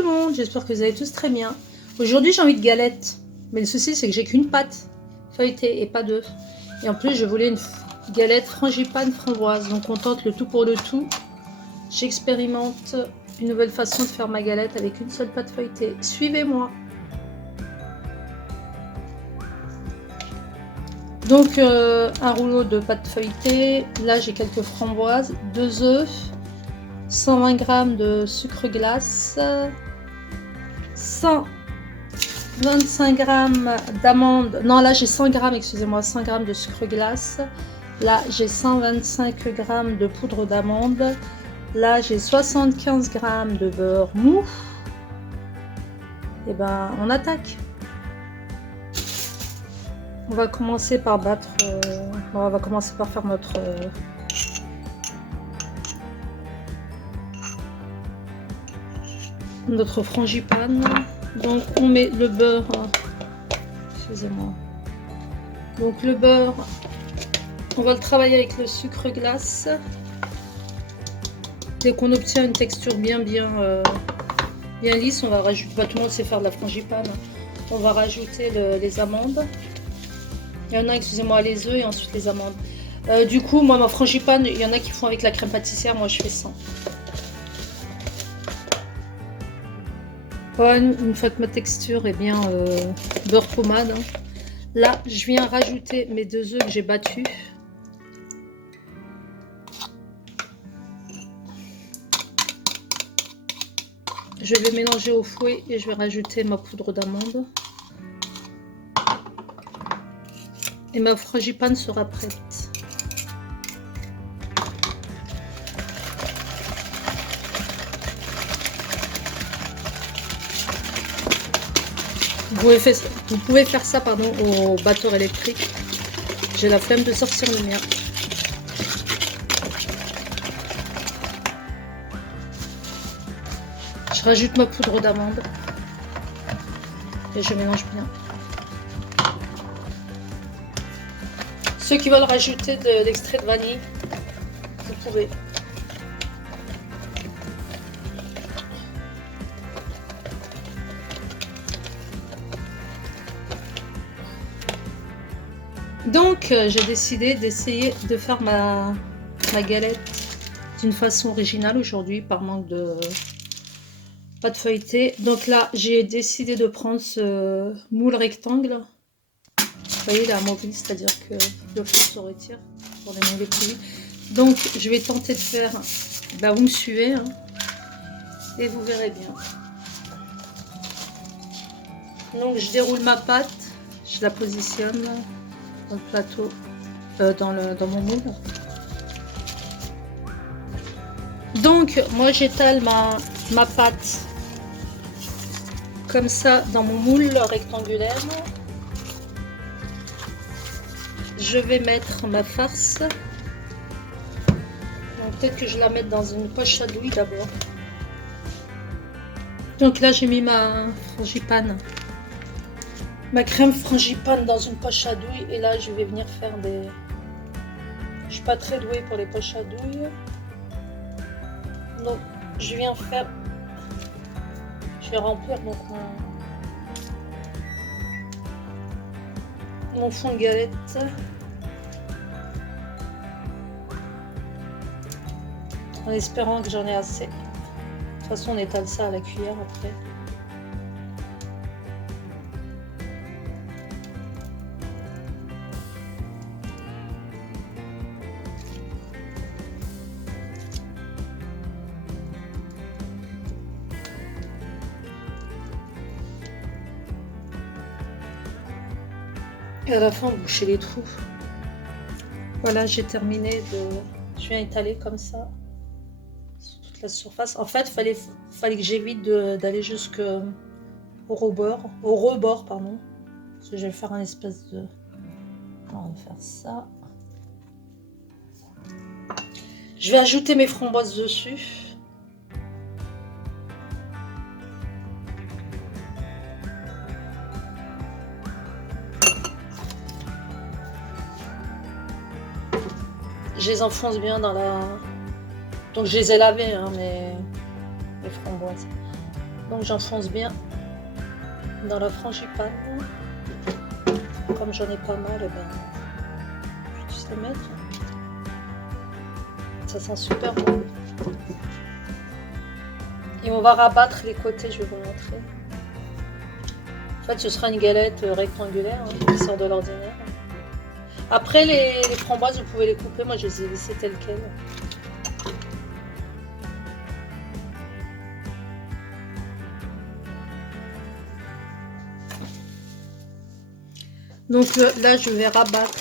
le monde, j'espère que vous allez tous très bien. Aujourd'hui j'ai envie de galettes, mais le souci c'est que j'ai qu'une pâte feuilletée et pas d'œufs. Et en plus je voulais une galette frangipane framboise, donc on tente le tout pour le tout. J'expérimente une nouvelle façon de faire ma galette avec une seule pâte feuilletée. Suivez-moi. Donc un rouleau de pâte feuilletée, là j'ai quelques framboises, 2 œufs, 120 g de sucre glace, 125 g d'amandes, non là j'ai 100 g, excusez-moi, 100 g de sucre glace, là j'ai 125 g de poudre d'amande, là j'ai 75 g de beurre mou. Et ben on attaque. On va commencer par battre, on va commencer par faire notre frangipane. Donc on met le beurre, excusez-moi. Donc le beurre, on va le travailler avec le sucre glace. Dès qu'on obtient une texture bien lisse, on va rajouter, tout le monde sait faire de la frangipane. On va rajouter les amandes. Il y en a, excusez-moi, les œufs et ensuite les amandes. Du coup, moi, ma frangipane, il y en a qui font avec la crème pâtissière. Moi, je fais sans. Voilà, une fois que ma texture est bien beurre pommade, hein. Là, je viens rajouter mes 2 œufs que j'ai battus. Je vais mélanger au fouet et je vais rajouter ma poudre d'amande. Et ma frangipane sera prête. Vous pouvez faire ça au batteur électrique. J'ai la flemme de sortir le mien. Je rajoute ma poudre d'amande et je mélange bien. Ceux qui veulent rajouter de l'extrait de vanille, vous pouvez. Donc j'ai décidé d'essayer de faire ma galette d'une façon originale aujourd'hui par manque de pâte feuilletée. Donc là j'ai décidé de prendre ce moule rectangle. Vous voyez, il est amovible, c'est-à-dire que le fond se retire pour les mouler plus vite. Donc je vais tenter de faire, vous me suivez, hein, et vous verrez bien. Donc je déroule ma pâte, je la positionne dans le plateau, dans mon moule. Donc moi j'étale ma pâte comme ça dans mon moule rectangulaire. Je vais mettre ma farce. Peut-être que je la mette dans une poche à douille d'abord. Donc là j'ai mis ma frangipane, ma crème frangipane dans une poche à douille. Et là je vais venir faire des... Je suis pas très douée pour les poches à douille. Donc je viens faire... Je vais remplir donc mon fond de galette. En espérant que j'en ai assez. De toute façon on étale ça à la cuillère après. Et à la fin, vous bouchez les trous. Voilà, j'ai terminé de... Je viens étaler comme ça sur toute la surface. En fait, fallait que j'évite d'aller jusqu'au rebord, pardon. Parce que je vais faire un espèce de... On va faire ça. Je vais ajouter mes framboises dessus. Je les enfonce bien dans la... Donc je les ai lavées, hein, mes framboises. Donc j'enfonce bien dans la frangipane. Comme j'en ai pas mal, eh ben, je vais juste les mettre. Ça sent super bon. Et on va rabattre les côtés, je vais vous montrer. En fait, ce sera une galette rectangulaire qui sort de l'ordinaire. Après, les framboises, vous pouvez les couper. Moi, je les ai laissées telles quelles. Donc là, je vais rabattre.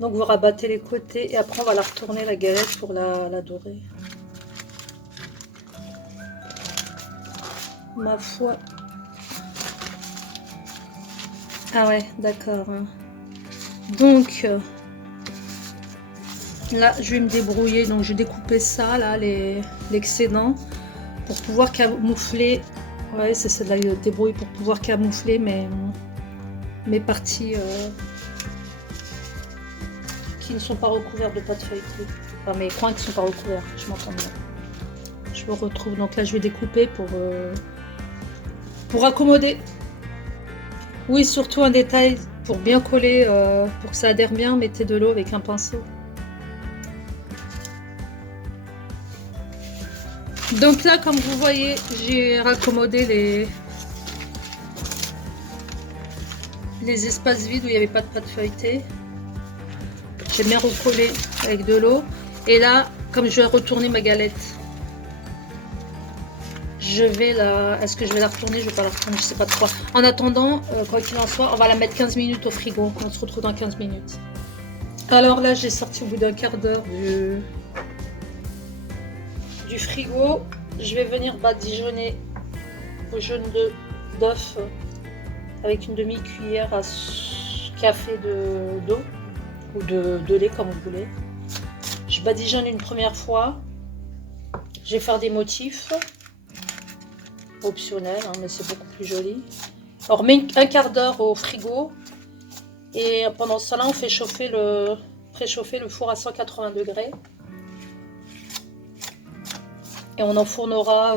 Donc vous rabattez les côtés et après on va la retourner la galette pour la dorer. Ma foi. Ah ouais, d'accord. Donc là, je vais me débrouiller. Donc je vais découper ça, là, l'excédent, pour pouvoir camoufler. Ouais, c'est celle-là, je débrouille pour pouvoir camoufler mes parties qui ne sont pas recouverts de pâte feuilletée. Enfin, mes coins qui ne sont pas recouverts, je m'entends bien. Je me retrouve, donc là je vais découper pour accommoder. Oui, surtout un détail, pour bien coller, pour que ça adhère bien, mettez de l'eau avec un pinceau. Donc là, comme vous voyez, j'ai raccommodé les espaces vides où il n'y avait pas de pâte feuilletée. J'ai bien recollé avec de l'eau. Et là, comme je vais retourner ma galette, est-ce que je vais la retourner? Je vais pas la retourner, je sais pas trop. En attendant, quoi qu'il en soit, on va la mettre 15 minutes au frigo. On se retrouve dans 15 minutes. Alors là, j'ai sorti au bout d'un quart d'heure du frigo. Je vais venir badigeonner au jaune d'œuf avec une demi-cuillère à café d'eau ou de lait, comme vous voulez. Je badigeonne une première fois. Je vais faire des motifs optionnels, hein, mais c'est beaucoup plus joli. On remet un quart d'heure au frigo et pendant ce temps-là, on fait préchauffer le four à 180 degrés. Et on enfournera,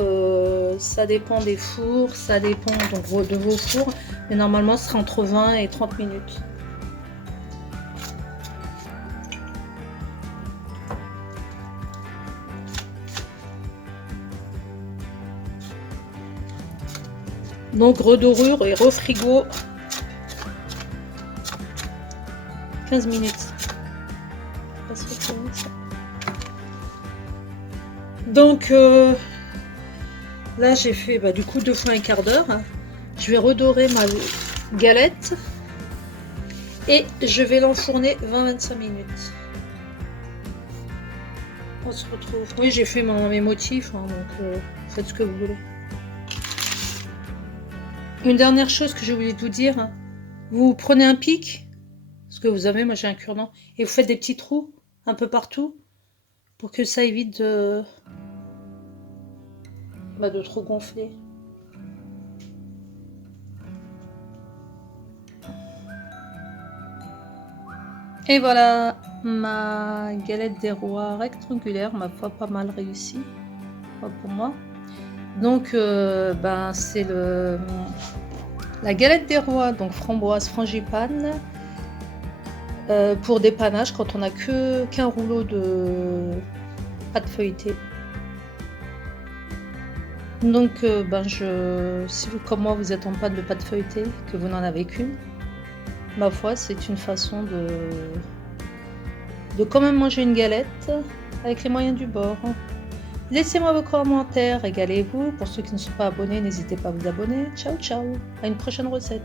ça dépend des fours, ça dépend donc de vos fours, mais normalement ce sera entre 20 et 30 minutes. Donc redorure et refrigo 15 minutes. Donc là j'ai fait du coup 2 fois un quart d'heure. Je vais redorer ma galette et je vais l'enfourner 20-25 minutes. On se retrouve. Oui, j'ai fait mes motifs, hein, donc faites ce que vous voulez. Une dernière chose que j'ai oublié de vous dire, vous prenez un pic, ce que vous avez, moi j'ai un cure-dent, et vous faites des petits trous un peu partout pour que ça évite de trop gonfler. Et voilà ma galette des rois rectangulaire, ma foi pas mal réussi, pas pour moi. Donc c'est la galette des rois, donc framboise, frangipane, pour dépannage quand on n'a qu'un rouleau de pâte feuilletée. Donc si vous comme moi vous êtes en panne de pâte feuilletée, que vous n'en avez qu'une, ma foi c'est une façon de quand même manger une galette avec les moyens du bord. Laissez-moi vos commentaires, régalez-vous. Pour ceux qui ne sont pas abonnés, n'hésitez pas à vous abonner. Ciao ciao, à une prochaine recette.